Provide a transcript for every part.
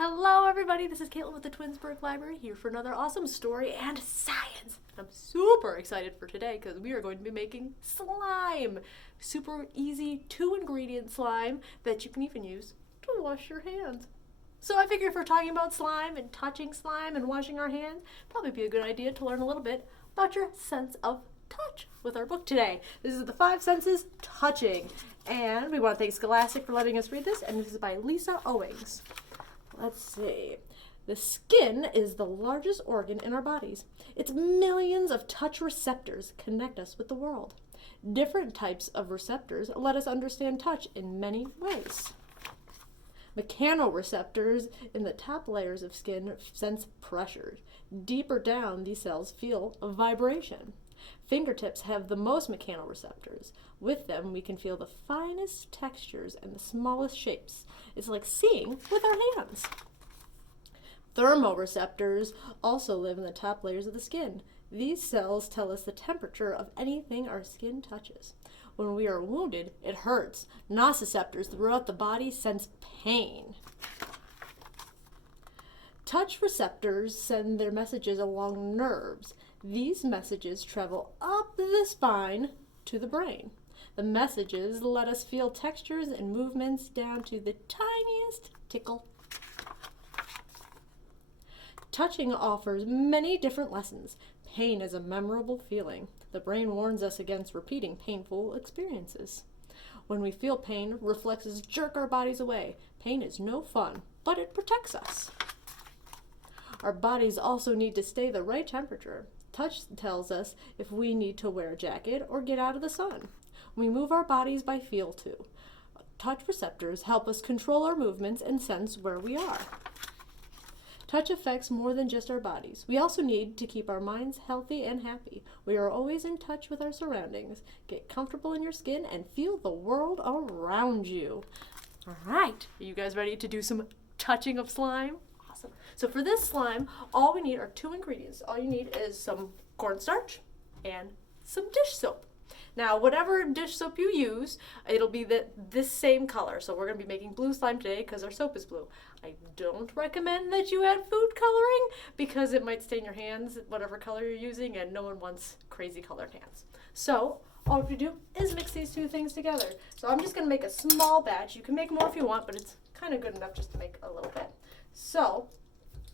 Hello everybody, this is Caitlin with the Twinsburg Library here for another awesome story and science. I'm super excited for today because we are going to be making slime. Super easy 2-ingredient slime that you can even use to wash your hands. So I figure if we're talking about slime and touching slime and washing our hands, probably be a good idea to learn a little bit about your sense of touch with our book today. This is the 5 senses touching, and we want to thank Scholastic for letting us read this, and this is by Lisa Owings. Let's see. The skin is the largest organ in our bodies. Its millions of touch receptors connect us with the world. Different types of receptors let us understand touch in many ways. Mechanoreceptors in the top layers of skin sense pressure. Deeper down, these cells feel a vibration. Fingertips have the most mechanoreceptors. With them, we can feel the finest textures and the smallest shapes. It's like seeing with our hands. Thermoreceptors also live in the top layers of the skin. These cells tell us the temperature of anything our skin touches. When we are wounded, it hurts. Nociceptors throughout the body sense pain. Touch receptors send their messages along nerves. These messages travel up the spine to the brain. The messages let us feel textures and movements down to the tiniest tickle. Touching offers many different lessons. Pain is a memorable feeling. The brain warns us against repeating painful experiences. When we feel pain, reflexes jerk our bodies away. Pain is no fun, but it protects us. Our bodies also need to stay the right temperature. Touch tells us if we need to wear a jacket or get out of the sun. We move our bodies by feel too. Touch receptors help us control our movements and sense where we are. Touch affects more than just our bodies. We also need to keep our minds healthy and happy. We are always in touch with our surroundings. Get comfortable in your skin and feel the world around you. All right, are you guys ready to do some touching of slime? Awesome. So for this slime, all we need are 2 ingredients. All you need is some cornstarch and some dish soap. Now, whatever dish soap you use, it'll be this same color. So we're going to be making blue slime today because our soap is blue. I don't recommend that you add food coloring because it might stain your hands, whatever color you're using, and no one wants crazy colored hands. So all you do is mix these 2 things together. So I'm just going to make a small batch. You can make more if you want, but it's kind of good enough just to make a little bit. So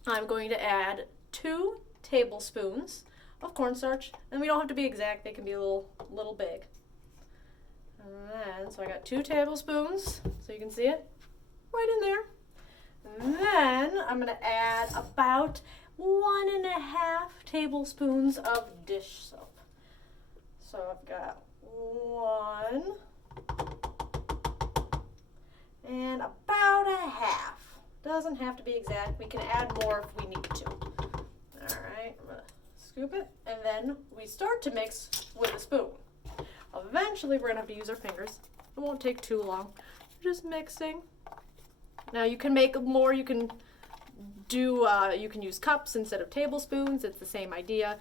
I'm going to add 2 tablespoons of cornstarch, and we don't have to be exact, they can be a little big. And then, so I got 2 tablespoons, so you can see it right in there. And then I'm going to add about 1.5 tablespoons of dish soap. So I've got 1 and about a half. Doesn't have to be exact, we can add more if we need to. Alright, I'm going to scoop it, and then we start to mix with a spoon. Eventually we're going to have to use our fingers. It won't take too long. Just mixing. Now you can make more, you can use cups instead of tablespoons. It's the same idea.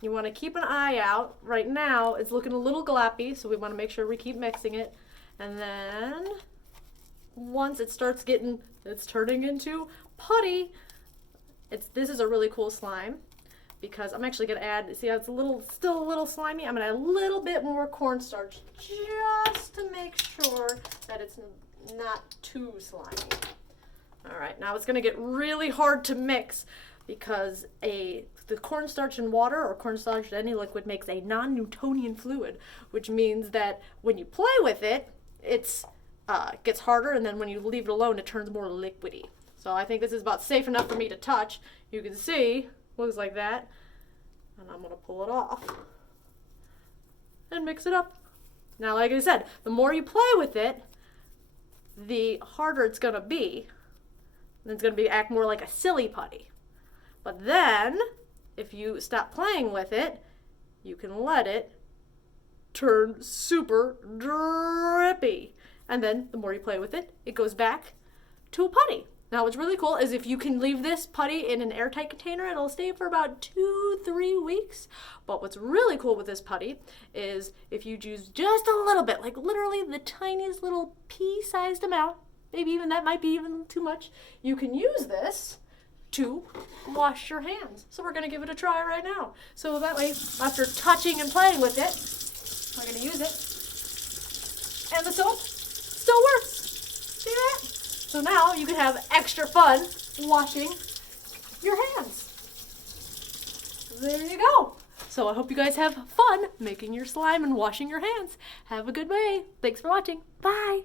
You want to keep an eye out. Right now it's looking a little gloppy, so we want to make sure we keep mixing it. And then once it starts it's turning into putty. This is a really cool slime because I'm actually going to add, see how it's still a little slimy? I'm going to add a little bit more cornstarch just to make sure that it's not too slimy. All right, now it's going to get really hard to mix because the cornstarch in water or cornstarch in any liquid makes a non-Newtonian fluid, which means that when you play with it, it gets harder, and then when you leave it alone, it turns more liquidy. So I think this is about safe enough for me to touch. You can see, looks like that. And I'm going to pull it off and mix it up. Now, like I said, the more you play with it, the harder it's going to be. And it's going to act more like a silly putty. But then, if you stop playing with it, you can let it turn super drippy. And then, the more you play with it, it goes back to a putty. Now what's really cool is if you can leave this putty in an airtight container, it'll stay for about 2-3 weeks. But what's really cool with this putty is if you use just a little bit, like literally the tiniest little pea-sized amount, maybe even that might be even too much, you can use this to wash your hands. So we're going to give it a try right now. So that way, after touching and playing with it, we're going to use it. And the soap still works. See that? So now you can have extra fun washing your hands. There you go. So I hope you guys have fun making your slime and washing your hands. Have a good day. Thanks for watching. Bye.